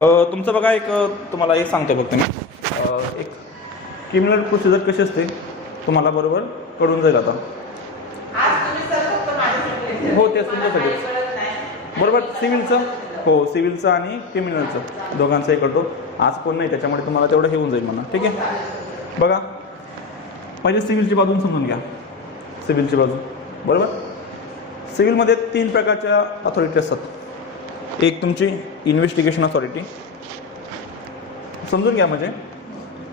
तुमचं बघा एक तुम्हाला एक सांगतो फक्त मी एक क्रिमिनल प्रोसिजर कशी असते तुम्हाला बरोबर कळून जाईल आता. हो तेच तुमच्यासाठी बरोबर सिव्हिलचं हो सिव्हिलचं आणि क्रिमिनलचं दोघांचं हे करतो. आज कोण नाही त्याच्यामुळे तुम्हाला तेवढं हे होऊन जाईल म्हणा. ठीक आहे बघा पहिले सिव्हिलची बाजून समजून घ्या. सिव्हिलची बाजू बरोबर सिव्हिलमध्ये 3 प्रकारच्या अथॉरिटी असतात. एक तुमची इन्व्हेस्टिगेशन अथॉरिटी समजून घ्या म्हणजे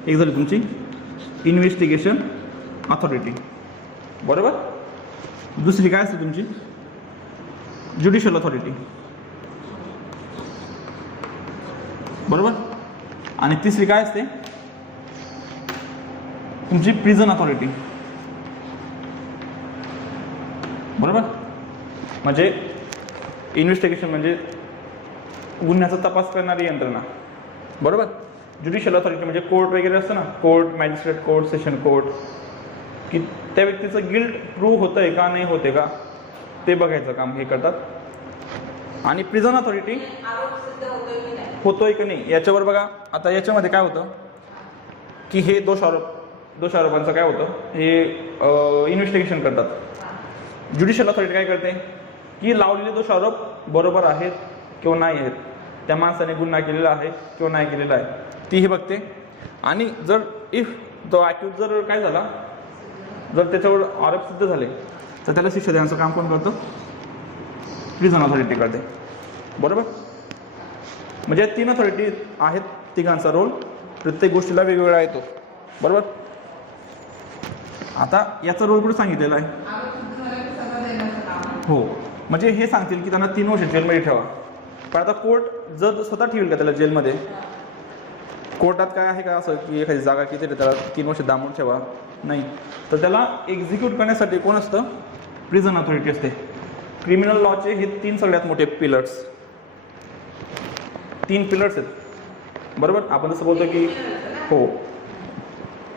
एक झाली तुमची इन्व्हेस्टिगेशन अथॉरिटी बरोबर. दुसरी काय असते तुमची ज्युडिशियल अथॉरिटी बरोबर. आणि तिसरी काय असते तुमची प्रिझन अथॉरिटी बरोबर. म्हणजे इन्व्हेस्टिगेशन म्हणजे गुन्ह्याचा तपास करणारी यंत्रणा बरोबर. ज्युडिशियल अथॉरिटी म्हणजे कोर्ट वगैरे असतं ना court magistrate court session court की त्या व्यक्तीचं गिल्ट प्रूव्ह होतं आहे का नाही होते का ते बघायचं काम हे करतात. आणि प्रिझन अथॉरिटी होतोय की नाही याच्यावर बघा. आता याच्यामध्ये काय होतं की हे दोषारोपांचं काय होतं हे इन्व्हेस्टिगेशन करतात. ज्युडिशियल अथॉरिटी काय करते की लावलेले दोषारोप बरोबर आहेत किंवा नाही आहेत त्या माणसाने गुन्हा केलेला आहे किंवा नाही केलेला आहे ती हे बघते. आणि जर इफ तो अॅक्यूज जर काय झाला जर त्याच्यावर आरोप सिद्ध झाले तर त्याला शिक्षा देण्याचं काम कोण करतं प्रिझन अथॉरिटी करते बरोबर. म्हणजे 3 अथॉरिटी आहेत तिघांचा रोल प्रत्येक गोष्टीला वेगवेगळा येतो बरोबर. आता याचा रोल कुठे सांगितलेला आहे हो म्हणजे हे सांगतील की त्यांना 3 वर्ष जेलमध्ये ठेवा. पण आता कोर्ट जर स्वतः ठेवेल का त्याला जेलमध्ये कोर्टात काय आहे का असं की एखादी जागा किती त्याला 3 वर्ष दामून ठेवा नाही. तर त्याला एक्झिक्यूट करण्यासाठी कोण असतं प्रिझन अथॉरिटी असते. क्रिमिनल लॉचे हे 3 सगळ्यात मोठे पिलर्स 3 पिलर्स आहेत बरोबर. आपण जसं बोलतो की हो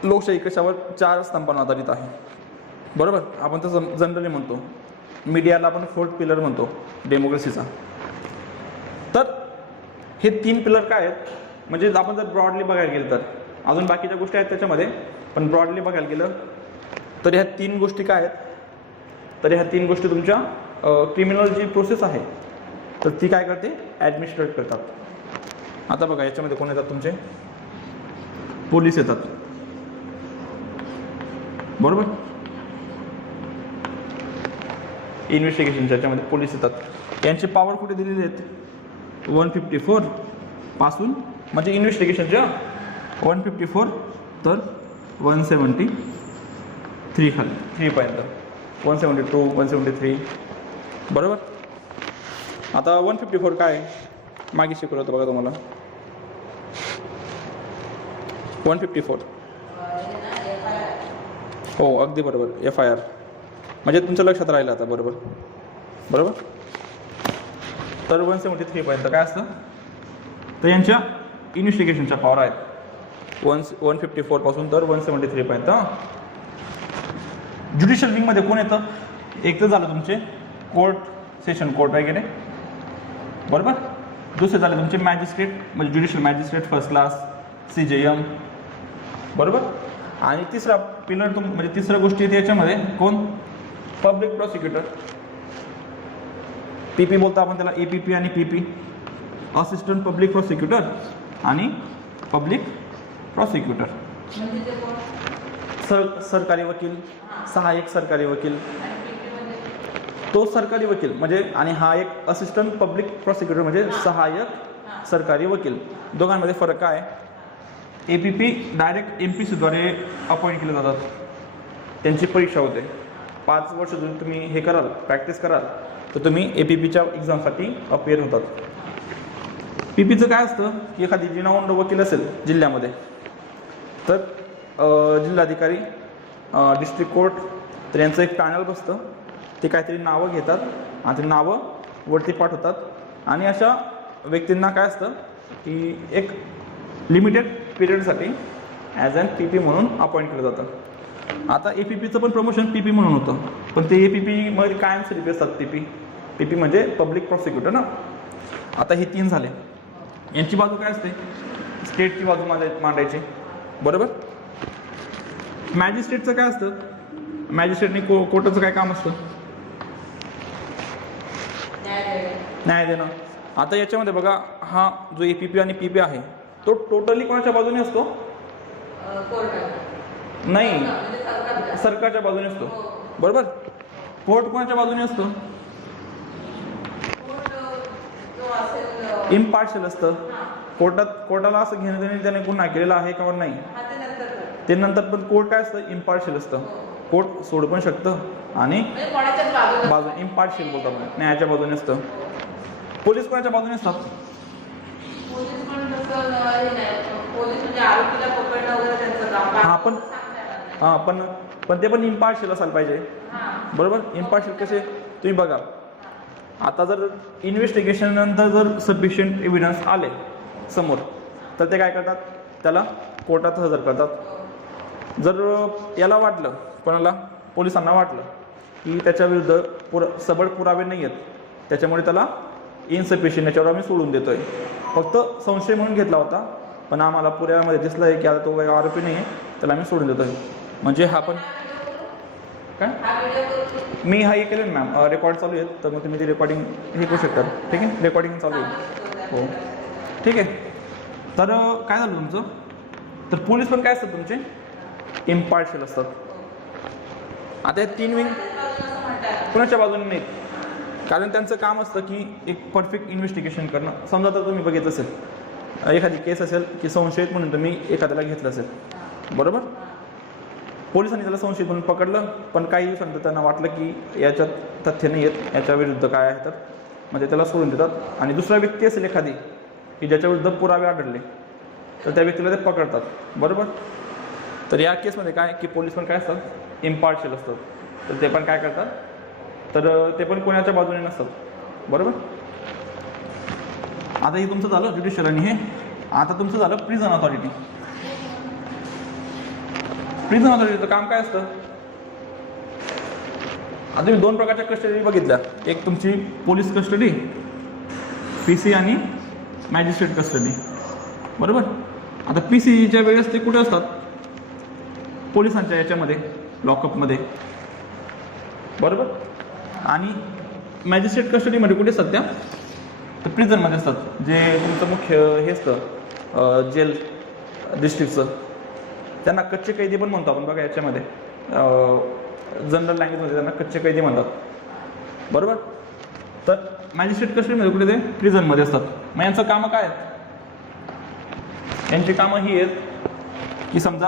लोकशाही कशावर 4 स्तंभांवर आधारित आहे बरोबर. आपण तसं जनरली म्हणतो मीडियाला आपण 4th पिलर म्हणतो डेमोक्रेसीचा. तर हे 3 पिलर काय आहेत म्हणजे आपण जर ब्रॉडली बघायला गेलं तर अजून बाकीच्या गोष्टी आहेत त्याच्यामध्ये पण ब्रॉडली बघायला गेलं तर ह्या 3 गोष्टी काय आहेत तर ह्या 3 गोष्टी तुमच्या क्रिमिनल जी प्रोसेस आहे तर ती काय करते ॲडमिनिस्ट्रेट करतात. आता बघा याच्यामध्ये कोण येतात तुमचे पोलीस येतात बरोबर. इन्व्हेस्टिगेशनच्या याच्यामध्ये पोलीस येतात. यांची पॉवर कुठे दिलेली आहेत 154 पासून म्हणजे इन्व्हेस्टिगेशनच्या 154 तर 173 खाली 3 पर्यंत 172 173 बरोबर. आता 154 काय मागे शिकवलं होतं बघा तुम्हाला 154 हो अगदी बरोबर FIR म्हणजे तुमचं लक्षात राहिलं आता बरोबर बरोबर. तर 173 पर्यंत काय असतं तर यांच्या इन्व्हेस्टिगेशनच्या पॉवर आहेत 154 पासून तर 173 पर्यंत. ज्युडिशियल विंगमध्ये कोण येतं एक तर झालं तुमचे कोर्ट सेशन कोर्ट वगैरे बरोबर. दुसरे झाले तुमचे मॅजिस्ट्रेट म्हणजे judicial magistrate first class CJM बरोबर. आणि तिसरा पिलर म्हणजे तिसऱ्या गोष्टी येते याच्यामध्ये कोण पब्लिक प्रॉसिक्युटर PP बोलतो आपण त्याला APP आणि PP असिस्टंट पब्लिक प्रॉसिक्युटर आणि पब्लिक प्रॉसिक्युटर. सरकारी वकील सहाय्यक सरकारी वकील तो सरकारी वकील म्हणजे आणि हा एक असिस्टंट पब्लिक प्रॉसिक्युटर म्हणजे सहाय्यक सरकारी वकील. दोघांमध्ये फरक काय APP डायरेक्ट MPC द्वारे अपॉइंट केले जातात. त्यांची परीक्षा होते 5 वर्ष जर तुम्ही हे कराल प्रॅक्टिस कराल तर तुम्ही APPच्या एक्झामसाठी अपिअर होतात. PPचं काय असतं की एखादी जिनावंड वकील असेल जिल्ह्यामध्ये तर जिल्हाधिकारी डिस्ट्रिक्ट कोर्ट तर यांचं एक पॅनल बसतं. ते काहीतरी नावं घेतात आणि ते नावं वरती पाठवतात आणि अशा व्यक्तींना काय असतं की एक लिमिटेड पिरियडसाठी ॲज अन PP म्हणून अपॉइंट केलं जातं. आता APPचं पण प्रमोशन PP म्हणून होतं पण ते APPमध्ये कायमस्वरूपी असतात PP म्हणजे पब्लिक प्रॉसिक्युटर ना. आता हे 3 झाले यांची बाजू काय असते, स्टेटची बाजू मांडायची, बरोबर. मॅजिस्ट्रेटचं काय असतं, मॅजिस्ट्रेटने कोर्टाचं काय काम असतं, न्याय देणं. आता याच्यामध्ये बघा, हा जो APP आणि PP आहे तो टोटली कोणाच्या बाजूने असतो, नाही, सरकारच्या बाजूने असतो, बरोबर. कोर्ट कोणाच्या बाजूने असतो, इम्पार्शियल असतं. कोर्टाला असं घेणं देणे त्याने गुन्हा केलेला आहे का नाही ते नंतर, पण कोर्ट काय असतं, इम्पार्शियल असतं. कोर्ट सोड पण शकतं आणि बाजू इम्पार्शियल बोलतात आपण, न्यायाच्या बाजूने असतं. पोलीस कोणाच्या बाजूने असतात, पण ते पण इम्पार्शियल असायला पाहिजे, बरोबर. इम्पार्शियल कसे, तुम्ही बघा आता जर इन्व्हेस्टिगेशन नंतर जर सफिशियंट एव्हिडन्स आले समोर तर ते काय करतात, त्याला कोर्टात हजर करतात. जर याला वाटलं, कोणाला, पोलिसांना वाटलं की त्याच्या विरुद्ध सबळ पुरावे नाही आहेत, त्याच्यामुळे त्याला इनसफिशियंट, याच्यावर आम्ही सोडून देतोय. फक्त संशय म्हणून घेतला होता, पण आम्हाला पुराव्यामध्ये दिसलं आहे की आता तो काही आरोपी नाही आहे, त्याला आम्ही सोडून देतोय. म्हणजे हा पण काय, मी हा हे केलं ना मॅम, रेकॉर्ड चालू आहेत, तर मग तुम्ही ते रेकॉर्डिंग हे करू शकता, ठीक आहे. रेकॉर्डिंग चालू आहे, हो, ठीक आहे. तर काय झालं तुमचं, तर पोलीस पण काय असतात तुमचे, इम्पार्शियल असतात. आता हे 3 विंग कुणाच्या बाजूने नाहीत, कारण त्यांचं काम असतं की एक परफेक्ट इन्व्हेस्टिगेशन करणं. समजा तर तुम्ही बघितलं असेल, एखादी केस असेल की संशयित म्हणून तुम्ही एखाद्याला घेतलं असेल, बरोबर. पोलिसांनी त्याला संशयित म्हणून पकडलं, पण काही दिवसानंतर त्यांना वाटलं की याच्यात तथ्य नाही आहेत, याच्या विरुद्ध काय आहे, तर म्हणजे त्याला सोडून देतात. आणि दुसरा व्यक्ती असेल एखादी की ज्याच्या विरुद्ध पुरावे आढळले, तर त्या व्यक्तीला ते पकडतात, बरोबर. तर या केसमध्ये काय की पोलीस पण काय असतात, इम्पार्शियल असतात. तर ते पण काय करतात, तर ते पण कोणाच्या बाजूने नसतात, बरोबर. आता हे तुमचं झालं ज्युडिशियल आणि हे. आता तुमचं झालं प्रिझन अथॉरिटी. प्रिझन अथॉरिटीचं काम काय असतं, आता तुम्ही 2 प्रकारच्या कस्टडी बघितल्या, एक तुमची पोलीस कस्टडी, PC आणि मॅजिस्ट्रेट कस्टडी, बरोबर. आता PCच्या वेळेस ते कुठे असतात, पोलिसांच्या याच्यामध्ये, लॉकअपमध्ये, बरोबर. आणि मॅजिस्ट्रेट कस्टडीमध्ये कुठे असतात त्या, तर प्रिझनमध्ये असतात. जे तुमचं मुख्य हे असतं जेल डिस्ट्रिक्टचं, त्यांना कच्चे कैदी पण म्हणतो आपण बघा, याच्यामध्ये जनरल लँग्वेजमध्ये त्यांना कच्चे कैदी म्हणतात, बरोबर. तर मॅजिस्ट्रेट कस्टडीमध्ये कुठे ते प्रिझनमध्ये असतात. मग यांचं कामं काय आहेत, यांची कामं ही आहेत की समजा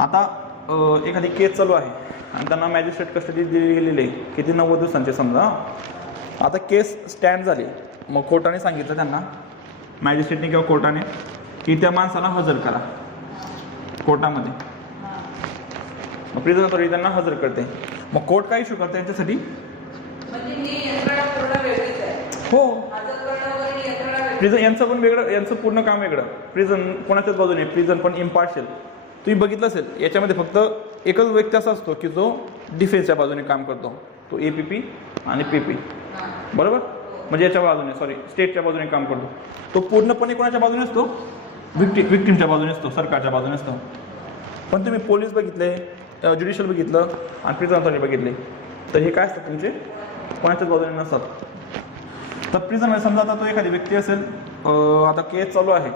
आता एखादी केस चालू आहे आणि त्यांना मॅजिस्ट्रेट कस्टडी दिली गेलेली आहे, किती 90 दिवसांचे समजा. आता केस स्टँड झाली, मग कोर्टाने सांगितलं त्यांना, मॅजिस्ट्रेटने किंवा कोर्टाने, की त्या माणसाला हजर करा कोर्टामध्ये. मग प्रिझन अथॉरिटी त्यांना हजर करते. मग कोर्ट काय इश्यू करते यांच्यासाठी, हो, प्रिझन यांचं पण वेगळं, यांचं पूर्ण काम वेगळं. प्रिझन कोणाच्याच बाजूने, प्रिझन पण इम्पार्शियल. तुम्ही बघितलं असेल, याच्यामध्ये फक्त एकच व्यक्ती असा असतो की जो डिफेन्सच्या बाजूने काम करतो, तो APP आणि PP, बरोबर. म्हणजे याच्या बाजूने, सॉरी, स्टेटच्या बाजूने काम करतो. तो पूर्णपणे कोणाच्या बाजूने असतो, विक्टिमच्या बाजूने असतो, सरकारच्या बाजूने असतो. पण तुम्ही पोलीस बघितले, ज्युडिशियल बघितलं आणि प्रिझन अथॉरिटी बघितले, तर हे काय असतात तुमचे, कोणाच्याच बाजूने नसतात. तर प्रिझनमध्ये समजा आता तो एखादी व्यक्ती असेल, आता केस चालू आहे,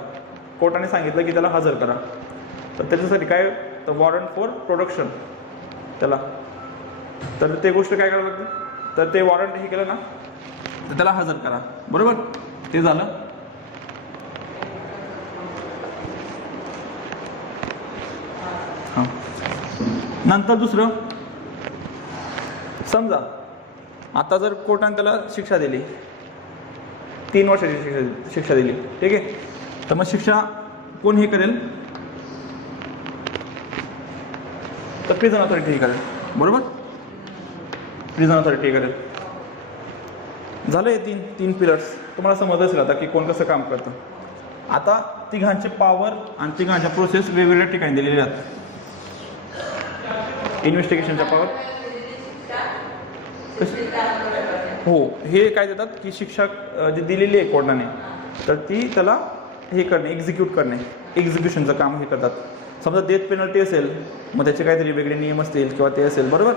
कोर्टाने सांगितलं की त्याला हजर करा, तर त्याच्यासाठी काय, तर वॉरंट फॉर प्रोडक्शन त्याला, तर ते गोष्ट काय करावं लागते, तर ते वॉरंट हे केलं ना, तर त्याला हजर करा, बरोबर. ते झालं. हां, नंतर दुसरं, समजा आता जर कोर्टाने त्याला शिक्षा दिली, 3 वर्षाची शिक्षा दिली, ठीक आहे. तर मग शिक्षा कोण हे करेल, तर प्रिझन अथॉरिटी हे करेल, बरोबर. प्रिझन अथॉरिटी करेल. झालं हे 3 पिलर्स. तुम्हाला समजत असेल आता की कोण कसं काम करतं. आता तिघांचे पॉवर आणि तिघांच्या प्रोसेस वेगवेगळ्या ठिकाणी दिलेल्या आहेत. इन्व्हेस्टिगेशनच्या पॉवर हो, हे काय देतात की शिक्षा जी दिलेली आहे कोर्टाने तर ती त्याला हे करणे, एक्झिक्यूट करणे, एक्झिक्युशनचं काम हे करतात. समजा डेथ पेनल्टी असेल मग त्याचे काहीतरी वेगळे नियम असतील किंवा ते असेल, बरोबर.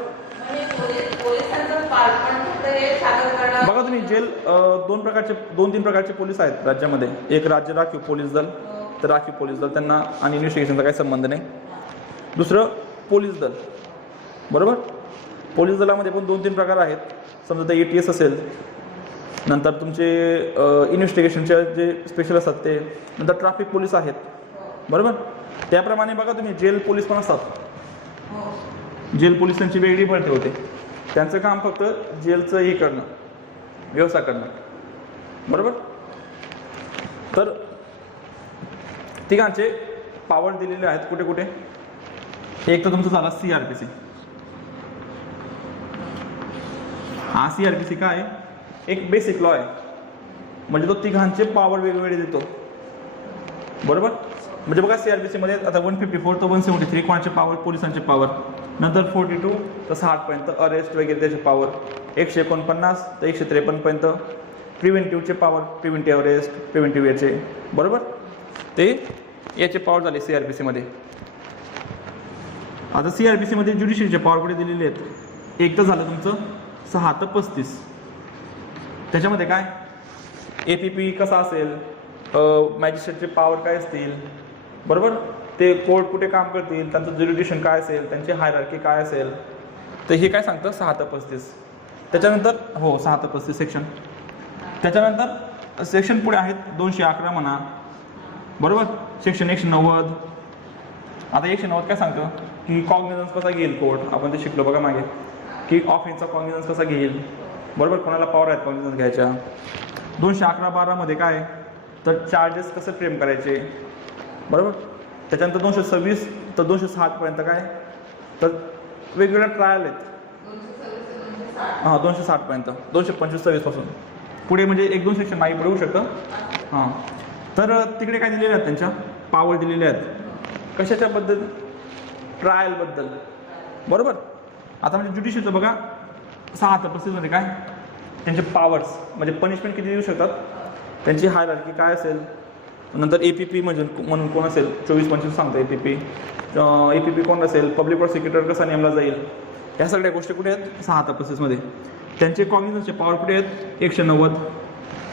बघा तुम्ही जेल दोन तीन प्रकारचे पोलीस आहेत राज्यामध्ये. एक राज्य राखीव पोलीस दल, तर राखीव पोलीस दल त्यांना आणि इन्व्हेस्टिगेशनचा काही संबंध नाही. दुसरं पोलीस दल, बरोबर. पोलीस दलामध्ये पण 2-3 प्रकार आहेत. समजा ते ATS असेल, नंतर तुमचे इन्व्हेस्टिगेशनचे जे स्पेशल असतात ते, नंतर ट्रॅफिक पोलीस आहेत, बरोबर. त्याप्रमाणे बघा तुम्ही जेल पोलीस पण असतात. जेल पोलिसांची वेगळी भरती होते. त्यांचं काम फक्त जेलचं हे करणं, व्यवस्था करणं, बरोबर. तर तिघांचे पॉवर दिलेले आहेत कुठे कुठे. एक तर तुमचं झाला CRPC. हा CRPC काय एक बेसिक लॉ आहे, म्हणजे तो तिघांचे पॉवर वेगवेगळे देतो, बरोबर. म्हणजे बघा CRPC मध्ये आता 154 तर 173 कोणाचे पॉवर, पोलिसांचे पॉवर. नंतर 42 तर 60 पर्यंत अरेस्ट वगैरे त्याचे पॉवर. 149 तर 153 पर्यंत प्रिव्हेंटिव्हचे पॉवर, प्रिव्हेंटिव्ह अरेस्ट, प्रिव्हेंटिव्ह याचे, बरोबर. ते याचे पॉवर झाले CRPC मध्ये. आता CRPC मध्ये ज्युडिशियलचे पॉवर कुठे दिलेले आहेत. एक तर झालं तुमचं 6 तर 35. त्याच्यामध्ये काय APP कसा असेल, मॅजिस्ट्रेटचे पॉवर काय असतील, बरोबर. ते कोर्ट कुठे काम करतील, त्यांचं ज्युरिडिक्शन काय असेल, त्यांची हायरार्की काय असेल, तर हे काय सांगतं 6 तर 35. त्याच्यानंतर 6 तर 35 सेक्शन. त्याच्यानंतर सेक्शन पुढे आहेत 211 म्हणा, बरोबर. सेक्शन 190. आता 190 काय सांगतं की कॉग्निझन्स कसा घेईल कोर्ट. आपण ते शिकलो बघा मागे की ऑफेन्सचा कॉग्निझन्स कसा घेईल, बरोबर. कोणाला पॉवर आहेत कॉग्निझन्स घ्यायच्या. 211-12 मध्ये काय तर चार्जेस कसं फ्रेम करायचे, बरोबर. त्याच्यानंतर 226 तर 260 पर्यंत काय तर वेगवेगळ्या ट्रायल आहेत. 260 पर्यंत 225-26 पासून पुढे म्हणजे 1-2 सेक्शन नाही पुढे होऊ शकतं. तर तिकडे काय दिलेले आहेत, त्यांच्या पॉवर दिलेले आहेत. कशाच्याबद्दल, ट्रायलबद्दल, बरोबर. आता म्हणजे ज्युडिशियलचं बघा 6 तर 35 मध्ये काय त्यांचे पॉवर्स म्हणजे पनिशमेंट किती देऊ शकतात, त्यांची हायरार्की काय असेल. नंतर APP म्हणजे म्हणून कोण असेल 24-25 सांगतं APP कोण असेल, पब्लिक प्रॉसिक्युटर कसा नेमला जाईल, ह्या सगळ्या गोष्टी कुठे आहेत 6 तर 35 मध्ये. त्यांचे कॉग्निझन्सचे पॉवर कुठे आहेत 190,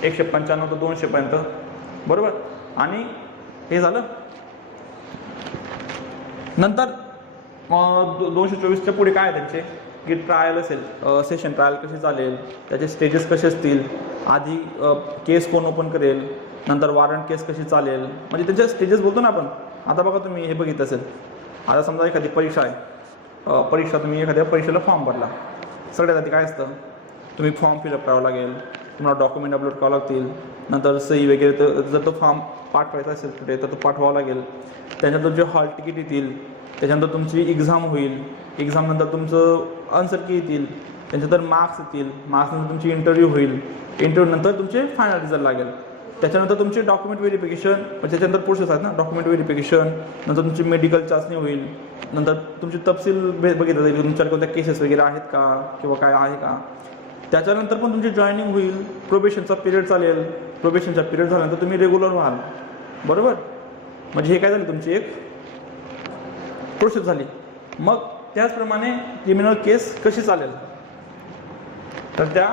195 तर 200 पर्यंत, बरोबर. आणि हे झालं. नंतर 224च्या पुढे काय आहे त्यांचे की ट्रायल असेल, सेशन ट्रायल कशी चालेल, त्याचे स्टेजेस कसे असतील, आधी केस कोण ओपन करेल, नंतर वॉरंट केस कशी चालेल, म्हणजे त्यांच्या स्टेजेस बोलतो ना आपण. आता बघा तुम्ही हे बघितलं असेल, आता समजा एखादी परीक्षा आहे, परीक्षा तुम्ही एखाद्या परीक्षेला फॉर्म भरला. सगळ्यात आधी काय असतं, तुम्ही फॉर्म फिलअप करावं लागेल, तुम्हाला डॉक्युमेंट अपलोड करावं लागतील, नंतर सही वगैरे. तर जर तो फॉर्म पाठवायचा असेल कुठे तर तो पाठवावा लागेल. त्याच्यानंतर तुमचे हॉल तिकीट येतील, त्याच्यानंतर तुमची एक्झाम होईल, एक्झामनंतर तुमचं आन्सर की येतील, त्याच्यानंतर मार्क्स येतील, मार्क्सनंतर तुमची इंटरव्ह्यू होईल, इंटरव्ह्यूनंतर तुमचे फायनल रिझल्ट लागेल. त्याच्यानंतर तुमचे डॉक्युमेंट व्हेरिफिकेशन, त्याच्यानंतर प्रोसेस आहेत ना, डॉक्युमेंट व्हेरिफिकेशन, नंतर तुमची मेडिकल चाचणी होईल, नंतर तुमची तपशील बघितलं जाईल, तुमच्याकडे कोणत्या केसेस वगैरे आहेत का किंवा काय आहे का. त्याच्यानंतर पण तुमची जॉईनिंग होईल, प्रोबेशनचा पिरियड चालेल, प्रोबेशनचा पिरियड झाल्यानंतर तुम्ही रेग्युलर व्हाल, बरोबर. म्हणजे हे काय झालं तुमची एक प्रोसेस झाली. मग त्याचप्रमाणे क्रिमिनल केस कशी चालेल तर त्या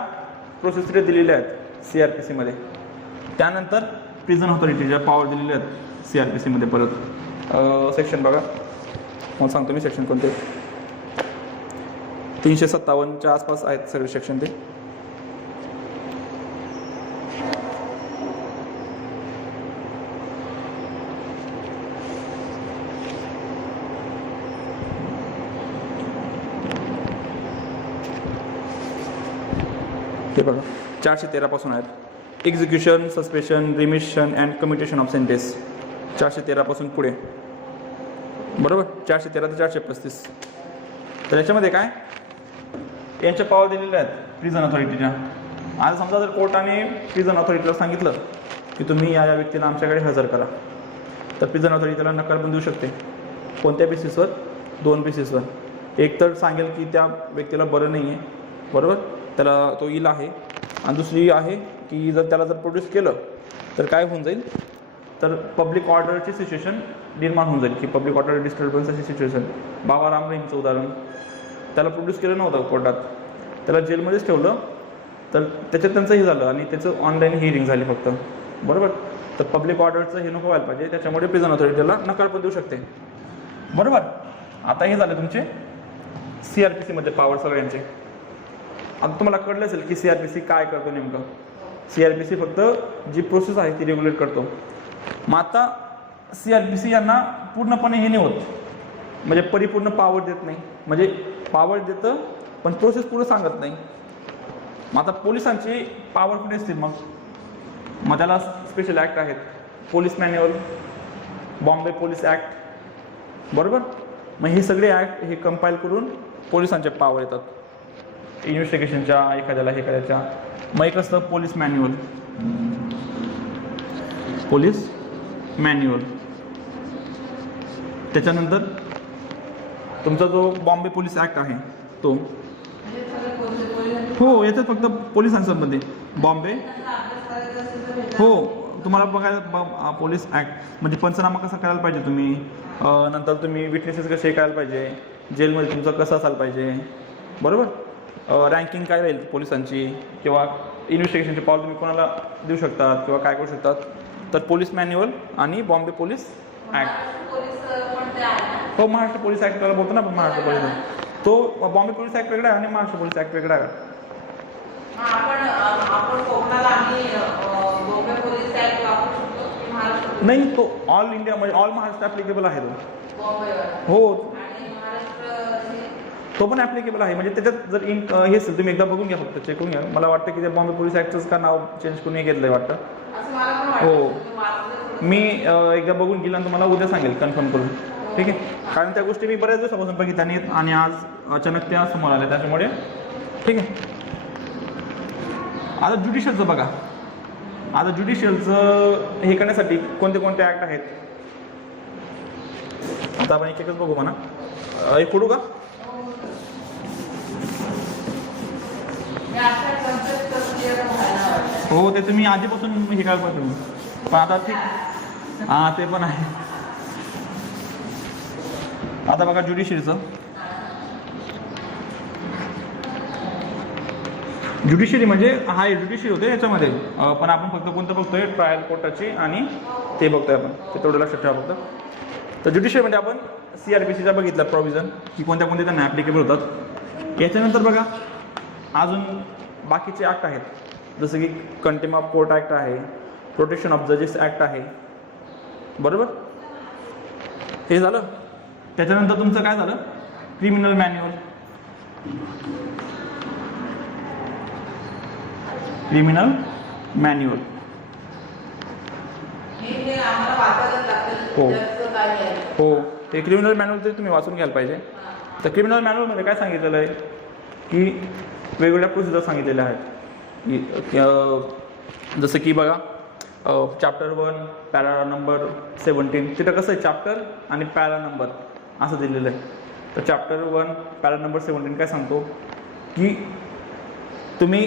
प्रोसेस दिलेल्या आहेत CRPC मध्ये. त्यानंतर प्रिझन ऑथॉरिटीच्या पॉवर दिलेल्या आहेत CRPC मध्ये. परत सेक्शन बघा, मग सांगतो मी सेक्शन कोणते. 357च्या आसपास आहेत सगळे सेक्शन ते. हे बघा 413 पासून आहेत. Execution, suspicion, remission and commutation of sentence 413 पासून पुढे, बरोबर. 413 ते 435. तर याच्यामध्ये काय यांच्या पॉवर दिलेल्या आहेत प्रिझन ऑथॉरिटीच्या. आज समजा जर कोर्टाने प्रिझन ऑथॉरिटीला सांगितलं की तुम्ही या व्यक्तीला आमच्याकडे हजर करा, तर प्रिझन ऑथॉरिटी त्याला नकार पण देऊ शकते. कोणत्या बेसिसवर, 2 बेसिसवर. एक तर सांगेल की त्या व्यक्तीला बरं नाही आहे, बरोबर, त्याला तो इल आहे, आणि दुसरी आहे की जर त्याला जर प्रोड्यूस केलं तर काय होऊन जाईल, तर पब्लिक ऑर्डरची सिच्युएशन निर्माण होऊन जाईल, की पब्लिक ऑर्डर डिस्टर्बन्सची सिच्युएशन. बाबा राम रहीमचं उदाहरण, त्याला प्रोड्यूस केलं नव्हतं कोर्टात, त्याला जेलमध्येच ठेवलं, तर त्याच्यात त्यांचं हे झालं आणि त्याचं ऑनलाईन हिअरिंग झाली फक्त, बरोबर. तर पब्लिक ऑर्डरचं हे नको व्हायला पाहिजे, त्याच्यामुळे प्रिझन ऑथॉरिटीला नकार पण देऊ शकते, बरोबर. आता हे झालं तुमचे CRPCमध्ये पॉवर सगळ्यांचे. आता तुम्हाला कळलं असेल की CRPC काय करतो नेमकं. CRPC फक्त जी प्रोसेस आहे ती रेग्युलेट करतो. मग आता CRPC यांना पूर्णपणे हे नाही होत, म्हणजे परिपूर्ण पॉवर देत नाही, म्हणजे पॉवर देतं पण प्रोसेस पुढे सांगत नाही. मग आता पोलिसांची पॉवर कुठे असतील मग त्याला स्पेशल ॲक्ट आहेत, police manual, Bombay police act, बरोबर. मग हे सगळे ॲक्ट हे कंपाईल करून पोलिसांचे पॉवर येतात इन्व्हेस्टिगेशनच्या, एखाद्याला हे करायच्या. मग एक असतं पोलीस मॅन्युअल, त्याच्यानंतर तुमचा जो बॉम्बे पोलीस ॲक्ट आहे तो, हो याच्यात फक्त पोलिसांसंबंधी बॉम्बे, हो तुम्हाला बघायला पोलीस ॲक्ट म्हणजे पंचनामा कसा करायला पाहिजे तुम्ही, नंतर तुम्ही विटनेसेस कसे करायला पाहिजे, जेलमध्ये तुमचं कसं असायला पाहिजे, बरोबर. रँकिंग काय राहील पोलिसांची, किंवा इन्व्हेस्टिगेशनची पॉवर तुम्ही कोणाला देऊ शकतात किंवा काय करू शकतात, तर पोलीस मॅन्युअल आणि बॉम्बे पोलीस ॲक्ट. हो महाराष्ट्र पोलीस ॲक्ट त्याला बोलतो ना आपण, महाराष्ट्र पोलीस तो बॉम्बे पोलीस ॲक्ट वेगळा आहे आणि महाराष्ट्र पोलीस ॲक्ट वेगळा आहे. नाही तो ऑल इंडिया म्हणजे ऑल महाराष्ट्र ॲप्लिकेबल आहे तो, हो तो पण ॲप्लिकेबल आहे. म्हणजे त्याच्यात जर हे असेल तुम्ही एकदा बघून घ्या, फक्त चेक करून घ्या. मला वाटतं की ते बॉम्बे पोलीस ॲक्टचं का नाव चेंज करून घेतलं आहे वाटतं, हो मी एकदा बघून गेलं आणि तुम्हाला उद्या सांगेल कन्फर्म करून, ठीक आहे. कारण त्या गोष्टी मी बऱ्याच दिवसापासून बघितल्या नाहीत आणि आज अचानक त्या समोर आल्या, त्याच्यामुळे ठीक आहे. आता ज्युडिशियलचं बघा, आता ज्युडिशियलचं हे करण्यासाठी कोणते कोणते ॲक्ट आहेत, आता आपण एक एकच बघू म्हणा. एक फोडू का, हो ते तुम्ही आधीपासून हे काय करतो तुम्ही, पण आता ठीक, हां ते पण आहे. आता बघा ज्युडिशियरीचं, ज्युडिशियरी म्हणजे हा ज्युडिशियरी होते याच्यामध्ये, पण आपण फक्त कोणतं बघतोय, ट्रायल कोर्टाची आणि ते बघतोय आपण, ते तेवढं लक्षात ठेवा फक्त. तर ज्युडिशियरीमध्ये आपण CRPCचा बघितला प्रोव्हिजन की कोणत्या कोणत्या त्यांना ॲप्लिकेबल होतात. याच्यानंतर बघा अजून बाकीचे ॲक्ट आहेत, जसं की कंटेम्प्ट ऑफ कोर्ट ॲक्ट आहे, प्रोटेक्शन ऑफ जजेस ॲक्ट आहे, बरोबर. हे झालं. त्याच्यानंतर तुमचं काय झालं, क्रिमिनल मॅन्युअल, हो हो ते क्रिमिनल मॅन्युअल ते तुम्ही वाचून घ्यायला पाहिजे. तर क्रिमिनल मॅन्युअलमध्ये काय सांगितलेलं आहे की वेगवेगळ्या प्रोसिजर सांगितलेल्या आहेत, की जसं की बघा चॅप्टर 1 पॅरा नंबर 17, तिथं कसं आहे चॅप्टर आणि पॅरा नंबर असं दिलेलं आहे. तर चॅप्टर 1 पॅरा नंबर 17 काय सांगतो की तुम्ही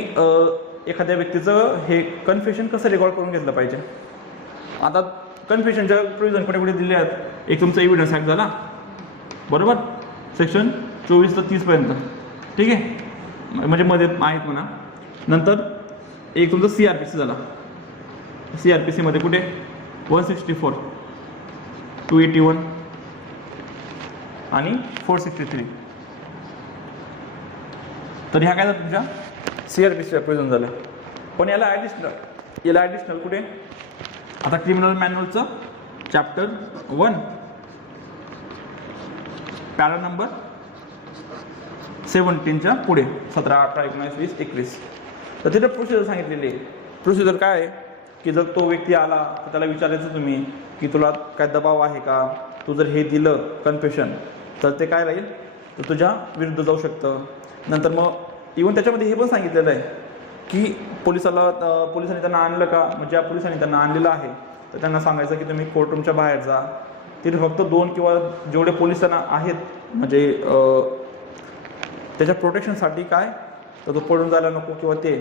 एखाद्या व्यक्तीचं हे कन्फेशन कसं रेकॉर्ड करून घेतलं पाहिजे. आता कन्फेशनच्या प्रोव्हिजन कुठे कुठे दिले आहेत, एक तुमचा एव्हिडन्स ॲक्ट झाला, बरोबर, सेक्शन 24 ते 30 पर्यंत, ठीक आहे, म्हणजे मध्ये आहेत म्हणा. नंतर एक तुमचं CRPC झाला, CRPCमध्ये कुठे 164, 281 आणि 463. तर ह्या काय झालं तुमच्या CRPCच्या प्रोव्हिजन झालं. पण याला ॲडिशनल कुठे, आता क्रिमिनल मॅन्युअलचं चॅप्टर 1 पॅरा नंबर 17च्या पुढे 17, 18, 19, 20, 21. तर तिथे प्रोसिजर सांगितलेली आहे. प्रोसिजर काय आहे की जर तो व्यक्ती आला तर त्याला विचारायचं तुम्ही की तुला काय दबाव आहे का, तू जर हे दिलं कन्फेशन तर ते काय राहील, तर तुझ्या विरुद्ध जाऊ शकतं. नंतर मग इव्हन त्याच्यामध्ये हे पण सांगितलेलं आहे की पोलिसांनी त्यांना आणलं का, म्हणजे ज्या पोलिसांनी त्यांना आणलेलं आहे तर त्यांना सांगायचं की तुम्ही कोर्टरूमच्या बाहेर जा. तिथे फक्त 2 किंवा जेवढे पोलिसांना आहेत म्हणजे त्याच्या प्रोटेक्शनसाठी काय तर तो पडून जायला नको किंवा ते,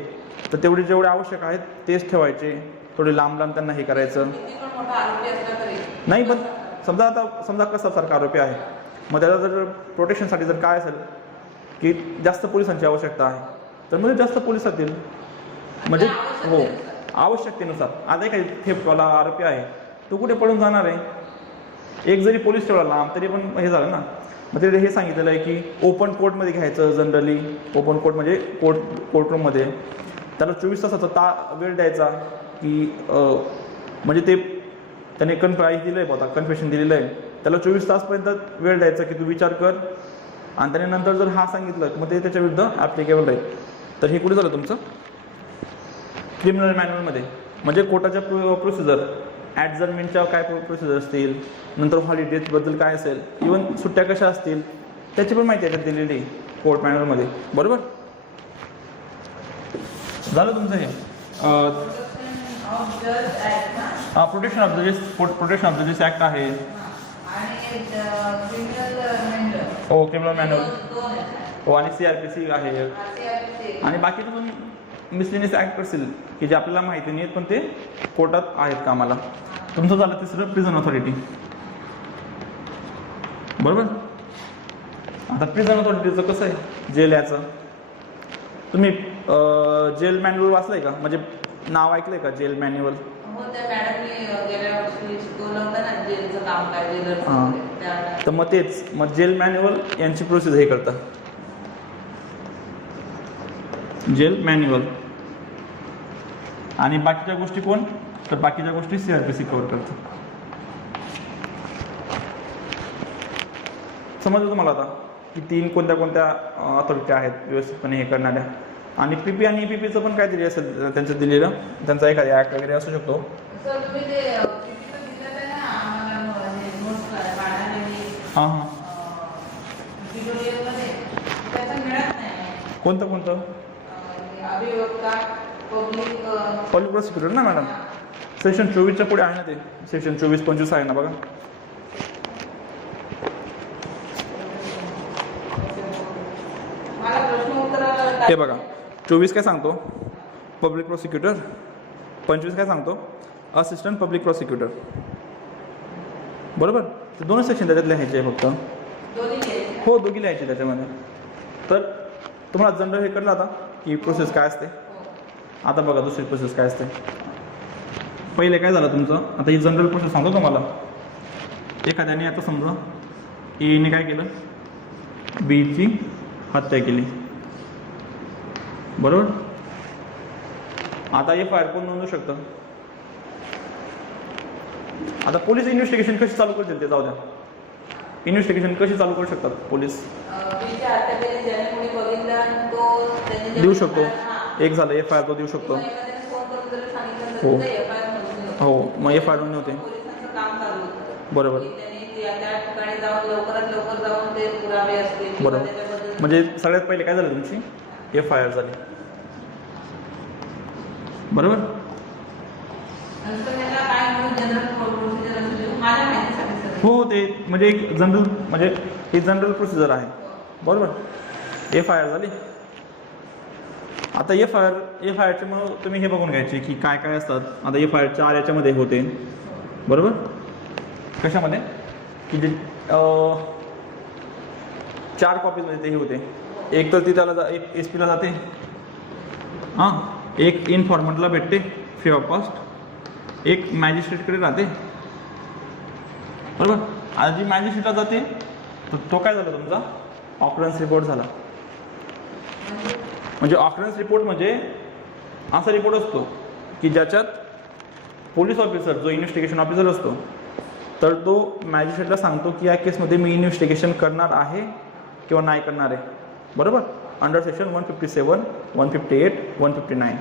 तर तेवढे जेवढे आवश्यक आहेत तेच ठेवायचे, थोडे लांब लांब त्यांना हे करायचं नाही. पण समजा कसा सारखा आरोपी आहे, मग त्याला जर प्रोटेक्शनसाठी जर काय असेल की जास्त पोलिसांची आवश्यकता आहे, तर म्हणजे जास्त पोलिस असतील, म्हणजे हो आवश्यकतेनुसार. आता एखादी थेफ्टवाला आरोपी आहे, तो कुठे पडून जाणार आहे, एक जरी पोलीस ठेवला लांब तरी पण हे झालं ना. मग ते हे सांगितलेलं आहे की ओपन कोर्टमध्ये घ्यायचं. जनरली ओपन कोर्ट म्हणजे कोर्टरूममध्ये त्याला 24 तासाचा वेळ द्यायचा की म्हणजे ते त्याने दिलं आहे बघा, कन्फेशन दिलेलं आहे, त्याला 24 तासपर्यंत वेळ द्यायचा की तू विचार कर, आणि त्याने नंतर जर हा सांगितलं मग ते त्याच्या विरुद्ध ॲप्लिकेबल आहे. तर हे कुठे झालं तुमचं क्रिमिनल मॅन्युअलमध्ये, म्हणजे कोर्टाच्या प्रोसिजर, ॲडजर्नमेंटच्या काय प्रोसिजर असतील, नंतर हॉलिडेजबद्दल काय असेल, इवन सुट्ट्या कशा असतील त्याची पण माहिती याच्यात दिलेली कोर्ट मॅन्युअलमध्ये. बरोबर झालं तुमचं हे प्रोटेक्शन ऑफ जजेस ॲक्ट आहे. हो क्रिमिनल मॅन्युअल हो, आणि CRPC आहे, आणि बाकीचे पण मिसलेनियस ॲक्ट असतील की जे आपल्याला माहिती नाही पण ते कोर्टात आहेत कामाला. तुमचं झालं तिसरं प्रिझन ऑथॉरिटी. बरोबर. आता प्रिझन ऑथॉरिटीचं कसं आहे, जेल याचं तुम्ही जेल मॅन्युअल वाचलंय का, म्हणजे नाव ऐकलंय का जेल मॅन्युअल? तर मग तेच, मग जेल मॅन्युअल यांची प्रोसेस हे करतात, जेल मॅन्युअल. आणि बाकीच्या गोष्टी कोण, तर बाकीच्या गोष्टी CRPC कव्हर करतात. समजलं तुम्हाला आता की तीन कोणत्या अथॉरिटी आहेत व्यवस्थितपणे हे करणाऱ्या. आणि PP आणि EPPचं पण काहीतरी असेल त्यांचं दिलेलं, त्यांचा एखादा ॲक्ट वगैरे असू शकतो. हां हां कोणतं पब्लिक प्रॉसिक्युटर ना मॅडम, सेक्शन 24च्या पुढे आहे ना, ते सेक्शन 24-25 आहे ना बघा. हे बघा 24 काय सांगतो, पब्लिक प्रॉसिक्युटर. 25 काय सांगतो, असिस्टंट पब्लिक प्रॉसिक्युटर. बरोबर. तर दोनच सेक्शन त्याच्यात लिहायचे आहे फक्त. हो दोघी लिहायचे त्याच्यामध्ये. तर तुम्हाला जनरल हे कळलं आता की प्रोसेस काय असते. आता बघा दुसरी प्रोसेस काय असते. पहिले काय झालं तुमचं, आता ही जनरल प्रोसेस सांगतो तुम्हाला. एखाद्याने आता समजा Aने काय केलं, Bची हत्या केली. बरोबर. आता FIR कोण नोंदवू शकतं. आता पोलीस इन्व्हेस्टिगेशन कशी चालू करतील ते जाऊ द्या. इन्व्हेस्टिगेशन कशी चालू करू शकतात पोलीस, देऊ शकतो. एक झालं FIR तो देऊ शकतो. हो हो मग FIR नोंदणी होते. बरोबर बरोबर. म्हणजे सगळ्यात पहिले काय झालं, तुमची FIR झाली. बरोबर. हो ते म्हणजे एक जनरल, म्हणजे ही जनरल प्रोसिजर आहे. बरोबर. FIR झाली. आता FIRचे मग तुम्ही हे बघून घ्यायचे की काय काय असतात. आता FIR 4 याच्यामध्ये होते. बरोबर. कशामध्ये की जे 4 कॉपीजमध्ये ते हे होते. एक तर ती त्याला एक SP ला जाते, हां, एक इन्फॉर्मंटला भेटते फ्री ऑफ कॉस्ट, एक मॅजिस्ट्रेटकडे राहते. बरोबर. आज जी मॅजिस्ट्रेटला जाते तर तो काय झाला तुमचा ऑकरन्स रिपोर्ट झाला. म्हणजे ऑकरन्स रिपोर्ट म्हणजे असा रिपोर्ट असतो की ज्याच्यात पोलीस ऑफिसर जो इन्व्हेस्टिगेशन ऑफिसर असतो तर तो मॅजिस्ट्रेटला सांगतो की या केसमध्ये मी इन्व्हेस्टिगेशन करणार आहे किंवा नाही करणार आहे. बरोबर. Under section 157, 158, 159.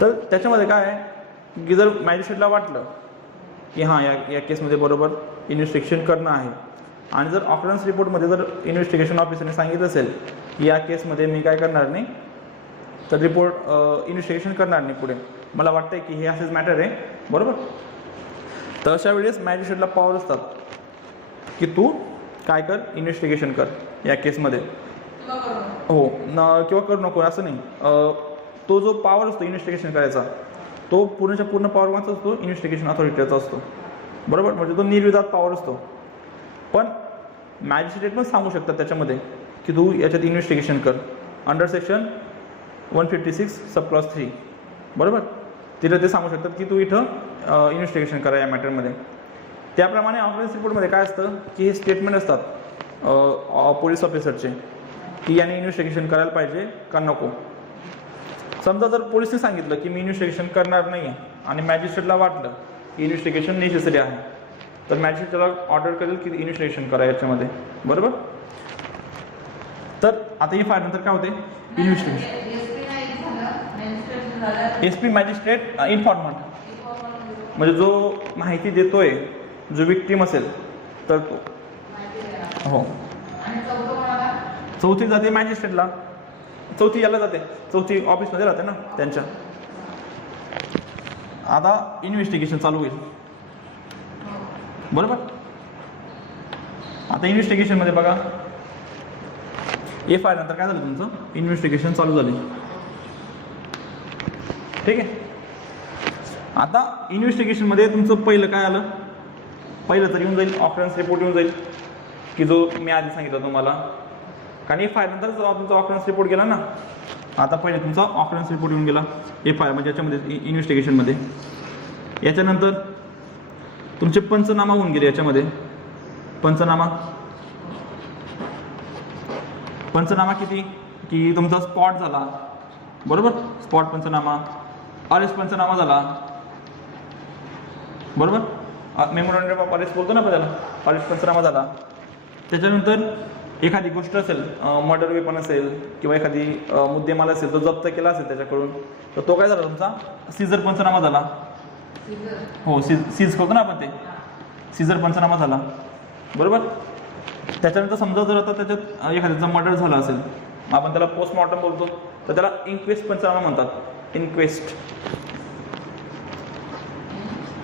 तर त्याच्यामध्ये काय आहे की जर मॅजिस्ट्रेटला वाटलं की हां या केसमध्ये बरोबर इन्व्हेस्टिगेशन करणं आहे, आणि जर ऑकरन्स रिपोर्टमध्ये जर इन्व्हेस्टिगेशन ऑफिसरने सांगितलं असेल की या केसमध्ये मी काय करणार नाही, तर रिपोर्ट इन्व्हेस्टिगेशन करणार नाही पुढे, मला वाटतंय की हे असेच मॅटर आहे. बरोबर. तर अशा वेळेस मॅजिस्ट्रेटला पॉवर असतात की तू काय कर, इन्व्हेस्टिगेशन कर या केसमध्ये. हो किंवा करू नको असं नाही. तो जो पॉवर असतो इन्व्हेस्टिगेशन करायचा तो पूर्णच्या पूर्ण पॉवर कोणाचा असतो, इन्व्हेस्टिगेशन अथॉरिटीचा असतो. बरोबर, म्हणजे तो निर्विवाद पॉवर असतो. पण मॅजिस्ट्रेट पण सांगू शकतात त्याच्यामध्ये की तू याच्यात इन्व्हेस्टिगेशन कर अंडर सेक्शन 156 सब क्लॉज 3. बरोबर, तिला ते सांगू शकतात की तू इथं इन्व्हेस्टिगेशन करा या मॅटरमध्ये. त्याप्रमाणे ऑफेन्स रिपोर्टमध्ये काय असतं की हे स्टेटमेंट असतात पोलीस ऑफिसरचे की याने इन्व्हेस्टिगेशन करायला पाहिजे का नको. समजा जर पोलिसने सांगितलं की मी इन्व्हेस्टिगेशन करणार नाही आहे आणि मॅजिस्ट्रेटला वाटलं की इन्व्हेस्टिगेशन नेसेसरी आहे, तर मॅजिस्ट्रेट त्याला ऑर्डर करेल की इन्व्हेस्टिगेशन करा याच्यामध्ये. बरोबर, तर आता एफ आय नंतर काय होते, इन्व्हेस्टिगेशन. SP मॅजिस्ट्रेट इन्फॉर्मंट म्हणजे जो माहिती देतोय, जो विक्टीम असेल तर तो. हो, चौथी जाते मॅजिस्ट्रेटला, चौथी याला जाते, चौथी ऑफिसमध्ये राहते ना त्यांच्या. आता इन्व्हेस्टिगेशन चालू होईल. बरोबर, आता इन्व्हेस्टिगेशनमध्ये बघा एफ आय नंतर काय झालं तुमचं, इन्व्हेस्टिगेशन चालू झाली. ठीक आहे. आता इन्व्हेस्टिगेशनमध्ये तुमचं पहिलं काय आलं, पहिलं तर येऊन जाईल ऑफेन्स रिपोर्ट येऊन जाईल की जो मी आधी सांगितलं तुम्हाला. कारण एफ आय नंतर तुमचा ऑफेन्स रिपोर्ट गेला ना. आता पहिले तुमचा ऑफेन्स रिपोर्ट येऊन गेला एफ आय म्हणजे याच्यामध्ये इन्व्हेस्टिगेशनमध्ये. याच्यानंतर तुमचे पंचनामा होऊन गेले याच्यामध्ये. पंचनामा किती की तुमचा स्पॉट झाला. बरोबर, स्पॉट पंचनामा, अरेस्ट पंचनामा झाला. बरोबर, मेमोरंडम ऑफ अरेस्ट बोलतो ना आपण त्याला, अरेस्ट पंचनामा झाला. त्याच्यानंतर एखादी गोष्ट असेल, मर्डर वेपन असेल किंवा एखादी मुद्देमाल असेल तो जप्त केला असेल त्याच्याकडून, तर तो काय झाला तुमचा, सीझर पंचनामा झाला. हो, सीज करतो ना आपण ते, सीझर पंचनामा झाला. बरोबर, त्याच्यानंतर समजा जर आता त्याच्यात एखाद्याचं मर्डर झालं असेल, आपण त्याला पोस्टमॉर्टम बोलतो, तर त्याला इन्क्वेस्ट पंचनामा म्हणतात. Inquest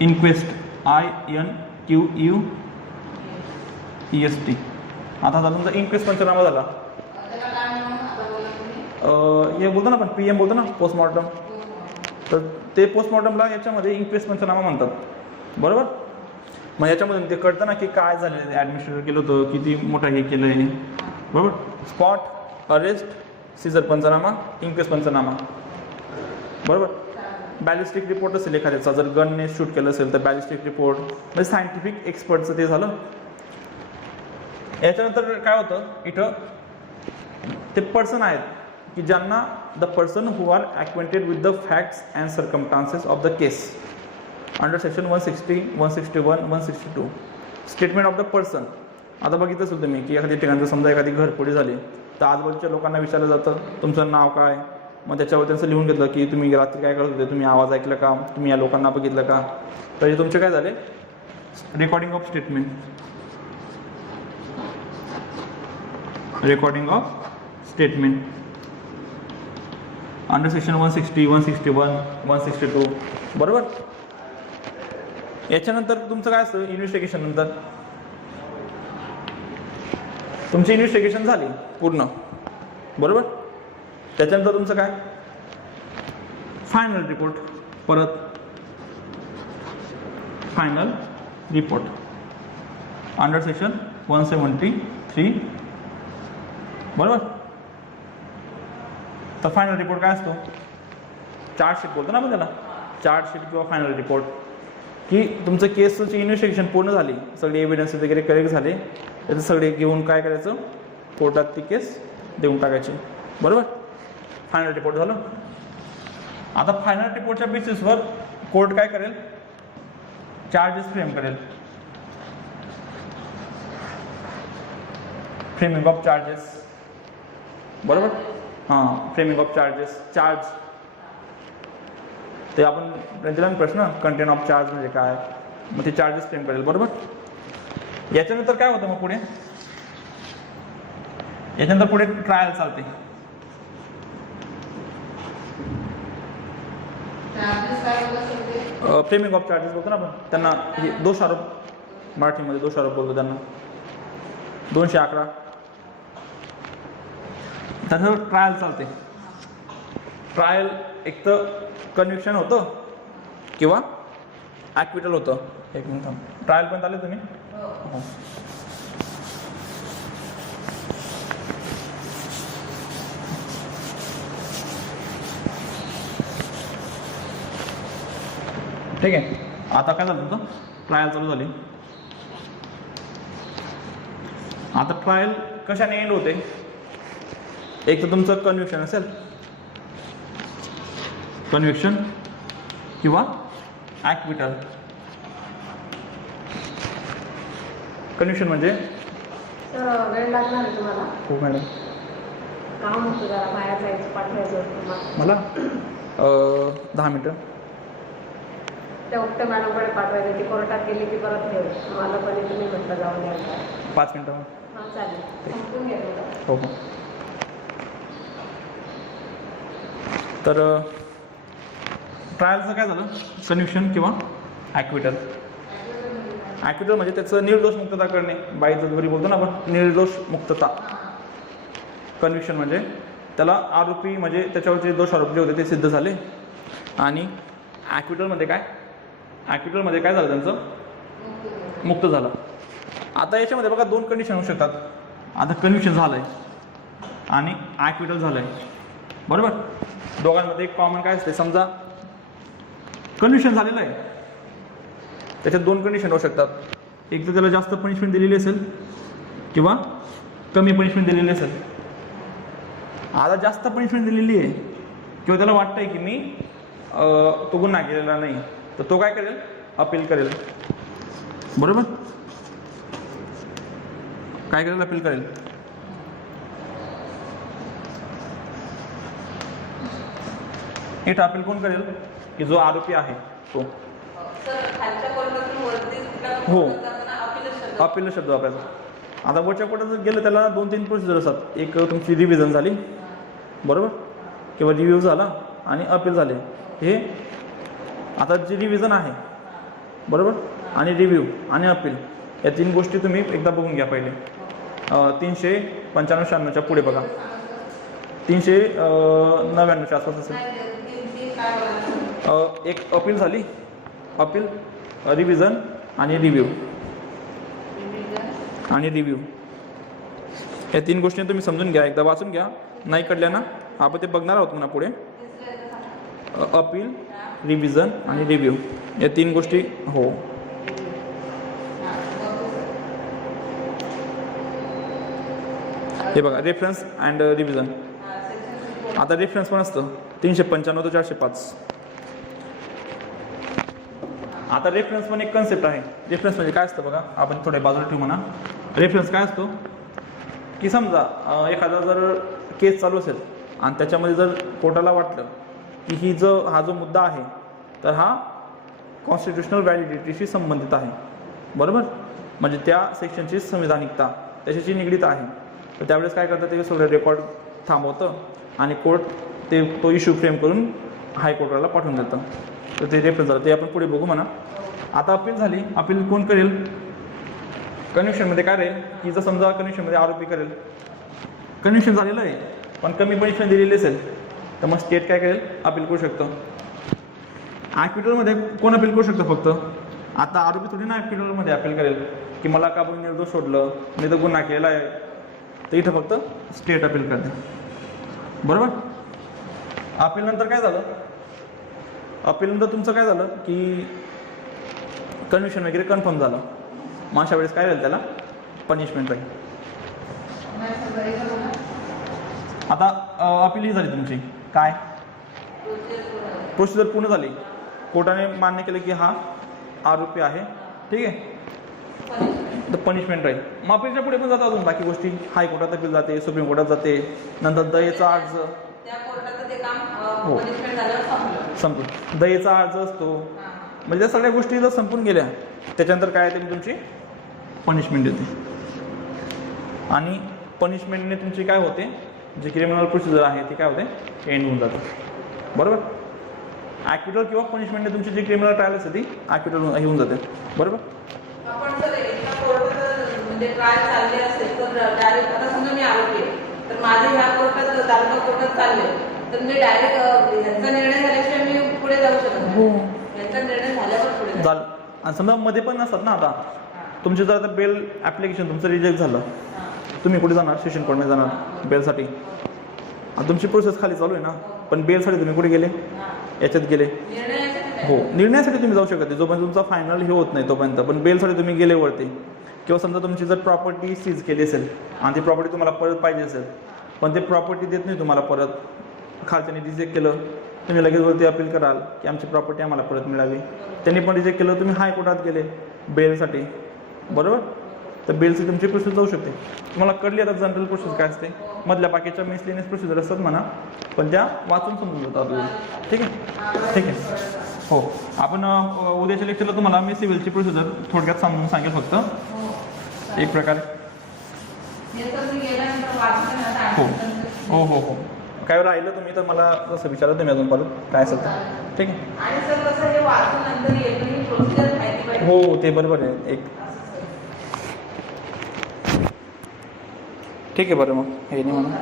INQUEST. आता झालं तुमचा इन्क्वेस्ट पंचनामा झाला. हे बोलतो ना आपण PM बोलतो ना पोस्टमॉर्टम, तर ते पोस्टमॉर्टमला याच्यामध्ये इन्क्वेस्ट पंचनामा म्हणतात. बरोबर, मग याच्यामधून ते कळतं ना की काय झालं, ॲडमिनिस्ट्रेटर केलं होतं, किती मोठं हे केलं आहे. बरोबर, स्पॉट, अरेस्ट, सीझर पंचनामा, इन्क्वेस्ट पंचनामा. बरोबर, बॅलिस्टिक रिपोर्ट असेल एखाद्याचा, जर गनने शूट केलं असेल तर बॅलिस्टिक रिपोर्ट म्हणजे सायंटिफिक एक्सपर्टचं ते झालं. याच्यानंतर काय होतं, इथं ते पर्सन आहेत की ज्यांना the person who are acquainted with the facts and circumstances of the case under section 160, 161, 162. Statement of the person. आता बघितलं असेल तुम्ही की एखाद्या ठिकाणी समजा एखादी घरफोडी झाली तर आजूबाजूच्या लोकांना विचारलं जातं तुमचं नाव काय, मग त्याच्यावर त्यांचं लिहून घेतलं की तुम्ही रात्री काय करत होते, तुम्ही आवाज ऐकला का, तुम्ही या लोकांना बघितलं का. तर हे तुमचे काय झाले, recording of statement. Recording of statement under section 160, 161, 162. बरोबर, याच्यानंतर तुमचं काय असतं, इन्व्हेस्टिगेशन नंतर तुमची इन्व्हेस्टिगेशन झाली पूर्ण. बरोबर, त्याच्यानंतर तुमचं काय, फायनल रिपोर्ट. परत फायनल रिपोर्ट अंडर सेक्शन 173. बरोबर, तर फायनल रिपोर्ट काय असतो, चार्जशीट बोलतो ना आपण त्याला, चार्जशीट किंवा फायनल रिपोर्ट, की तुमचं केसचं इन्व्हेस्टिगेशन पूर्ण झाली, सगळे एव्हिडन्स वगैरे करेक्ट झाले, त्याचं सगळे घेऊन काय करायचं, कोर्टात ती केस देऊन टाकायची. बरोबर, फायनल रिपोर्ट झालं. आता फायनल रिपोर्टच्या बेसिसवर कोर्ट काय करेल, चार्जेस फ्रेम करेल. Framing of charges. बरोबर, हां, फ्रेमिंग ऑफ चार्जेस, चार्ज ते आपण दिला ना प्रश्न, कंटेंट ऑफ चार्ज म्हणजे काय, मग ते चार्जेस फ्रेम करेल. बरोबर, याच्यानंतर काय होतं, मग पुढे याच्यानंतर पुढे ट्रायल चालते. फ्रेमिंग ऑफ चार्जेस बोलतो ना आपण त्यांना, हे दोषारोप, मराठीमध्ये दोषारोप बोलतो त्यांना, 211. तसं ट्रायल चालते. ट्रायल एक तर कन्व्हिक्शन होतं किंवा ॲक्विटल होतं. एक मिनिट थांब. ट्रायल पण आले तुम्ही? हो. ठीक आहे. आता काय झालं तुमचं? ट्रायल चालू झाली. आता ट्रायल कशाने एंड होते? एक तर तुमचं कन्व्हिक्शन असेल, कन्व्हिक्शन किंवा ॲक्विटल. कन्व्हिक्शन म्हणजे वेळ लागणार आहे तुम्हाला? हो मॅडम. काम होतं जरा, बाहेर जायचं, पाठवायचं होतं तुम्हाला. मला 10 मिनटं. त्या उक्त मॅडमकडे पाठवायचं, ती कोर्टात गेली की परत घेऊ. मला पण तुम्ही म्हटलं जाऊन द्यायला. 5 मिनटं. हां चालेल, संपून घ्या तुला. हो हो. तर ट्रायलचं काय झालं? कन्व्हिक्शन किंवा ॲक्विटल. ॲक्विटल म्हणजे त्याचं निर्दोष मुक्तता करणे. बाईचं घरी बोलतो ना आपण, निर्दोष मुक्तता. कन्व्हिक्शन म्हणजे त्याला आरोपी म्हणजे त्याच्यावरचे दोष आरोप जे होते ते सिद्ध झाले. आणि ॲक्विटलमध्ये काय? ॲक्विटलमध्ये काय झालं? त्यांचं मुक्त झालं. आता याच्यामध्ये बघा 2 कंडिशन होऊ शकतात. आता कन्व्हिक्शन झालं आहे आणि ॲक्विटल झालं आहे, बरोबर. दोघांमध्ये एक कॉमन काय असते? समजा कन्व्हिक्शन झालेलं आहे, त्याच्यात 2 कंडिशन होऊ शकतात. एक तर त्याला जास्त पनिशमेंट दिलेली असेल किंवा कमी पनिशमेंट दिलेली असेल. आता जास्त पनिशमेंट दिलेली आहे किंवा त्याला वाटतं आहे की मी तो गुन्हा केलेला नाही, तर तो काय करेल? अपील करेल, बरोबर. काय करेल? अपील करेल. इथं अपील कोण करेल? की जो आरोपी आहे तो. हो, अपील शब्द वापरायचा. आता वरच्या कोर्टात जर गेलं त्याला 2-3 प्रोसिजर असतात. एक तुमची रिव्हिजन झाली, बरोबर, किंवा रिव्ह्यू झाला आणि अपील झाले. हे आता जी रिव्हिजन आहे, बरोबर, आणि रिव्ह्यू आणि अपील या 3 गोष्टी तुम्ही एकदा बघून घ्या पहिले. 395-96च्या पुढे बघा. 399च्या आसपास असेल. एक अपील झाली, अपील, रिव्हिजन आणि रिव्ह्यू. आणि रिव्ह्यू या 3 गोष्टी तुम्ही समजून घ्या, एकदा वाचून घ्या. नाही कळल्या ना, आपण ते बघणार आहोत म्हणा पुढे. अपील, रिव्हिजन आणि रिव्ह्यू या 3 गोष्टी. हो, हे बघा, रेफरन्स अँड रिव्हिजन. आता रेफरन्स पण असतं 395 ते 405. आता रेफरन्स पण एक कन्सेप्ट आहे. रेफरन्स म्हणजे काय असतं बघा, आपण थोडे बाजूला ठेवू म्हणा. रेफरन्स काय असतो? की समजा एखादा जर केस चालू असेल आणि त्याच्यामध्ये जर कोर्टाला वाटलं की हा जो मुद्दा आहे तर हा कॉन्स्टिट्युशनल व्हॅलिडिटीशी संबंधित आहे, बरोबर, म्हणजे त्या सेक्शनची संविधानिकता त्याच्याशी निगडीत आहे, तर त्यावेळेस काय करतं? ते सगळं रेकॉर्ड थांबवतं आणि कोर्ट तो इश्यू फ्रेम करून हायकोर्टाला पाठवून देतं. तर ते रेफरन्स झालं, ते आपण पुढे बघू म्हणा. आता अपील झाली. अपील कोण करेल? कन्व्हिक्शनमध्ये काय राहील? की जर समजा कन्व्हिक्शनमध्ये आरोपी करेल, कन्व्हिक्शन झालेलं आहे पण कमी पनिशमेंट दिलेली असेल, तर मग स्टेट काय करेल? अपील करू शकतं. ॲक्विटलमध्ये कोण अपील करू शकतं? फक्त. आता आरोपी थोडी ना ॲक्विटलमध्ये अपील करेल की मला का बघून निर्दोष सोडलं, मी तर गुन्हा केला आहे, तर इथं फक्त स्टेट अपील करते, बरोबर. अपील नंतर काय झालं? अपील नंतर तुमचं काय झालं की कन्व्हिक्शन वगैरे कन्फर्म झालं, मग अशा वेळेस काय राहील? त्याला पनिशमेंट राहील. आता अपील ही झाली तुमची. काय प्रोसिजर पूर्ण झाली, कोर्टाने मान्य केलं की हा आरोपी आहे, ठीक आहे, तर पनिशमेंट राहील. मग अपीलच्या पुढे पण जातात अजून बाकी गोष्टी. हायकोर्टात अपील जाते, सुप्रीम कोर्टात जाते, नंतर दयेचा अर्ज. हो, संपलं. दयेचा अर्ज असतो. म्हणजे त्या सगळ्या गोष्टी जर संपून गेल्या त्याच्यानंतर काय येते? तुमची पनिशमेंट येते. आणि पनिशमेंटने तुमची काय होते? जी क्रिमिनल प्रोसिजर आहे ती काय होते? एंड होऊन जाते, बरोबर. ॲक्विटल किंवा पनिशमेंटने तुमची जी क्रिमिनल ट्रायल असते ती ॲक्विटल होऊन जाते, बरोबर. आपण जर एका कोर्टात म्हणजे ट्रायल चालली असेल तर डायरेक्ट आता समजा मी आरोपी आहे तर माझे ह्या कोर्टात तालुका कोर्टात चालले तर मी डायरेक्ट यांचा निर्णय झाल्याशिवाय मी पुढे जाऊ शकत नाही. यांचा निर्णय झाल्यावर पुढे जाऊ. झालं. आणि समजा मध्ये पण नसतात ना आता तुमचे जर आता बेल ॲप्लिकेशन तुमचं रिजेक्ट झालं तुम्ही कुठे जाणार सेशन कोर्टमध्ये जाणार बेलसाठी. आणि तुमची प्रोसेस खाली चालू आहे ना पण बेलसाठी तुम्ही कुठे गेले याच्यात गेले. हो निर्णयासाठी तुम्ही जाऊ शकत नाही जोपर्यंत तुमचा फायनल हे होत नाही तोपर्यंत. पण बेलसाठी तुम्ही गेले वरती किंवा समजा तुमची जर प्रॉपर्टी सीज केली असेल आणि ती प्रॉपर्टी तुम्हाला परत पाहिजे असेल पण ते प्रॉपर्टी देत नाही तुम्हाला परत खालच्याने रिजेक्ट केलं तुम्ही लगेच वरती अपील कराल की आमची प्रॉपर्टी आम्हाला परत मिळावी. त्यांनी पण रिजेक्ट केलं तुम्ही हायकोर्टात गेले बेलसाठी बरोबर. तर बेलची तुमची प्रोसेस जाऊ शकते. तुम्हाला कळली आता जनरल प्रोसेस काय असते. मधल्या बाकीच्या मिसलेनियस प्रोसिजर असतात म्हणा पण त्या वाचून समजून जातात आपल्याला. ठीक आहे ठीक आहे हो. आपण उद्याच्या लेक्चरला तुम्हाला मी सिव्हिलची प्रोसिजर थोडक्यात समजून सांगेल फक्त एक प्रकारे. हो हो हो हो काय राहिलं तुम्ही तर मला असं विचारा तुम्ही अजून परत काय असेल तर. ठीक आहे आणि सर कसं हे वाचून नंतर येतं प्रोसिजर माहिती पाहिजे. हो ते बरोबर आहे एक. ठीक आहे बरं मग हे नाही म्हणा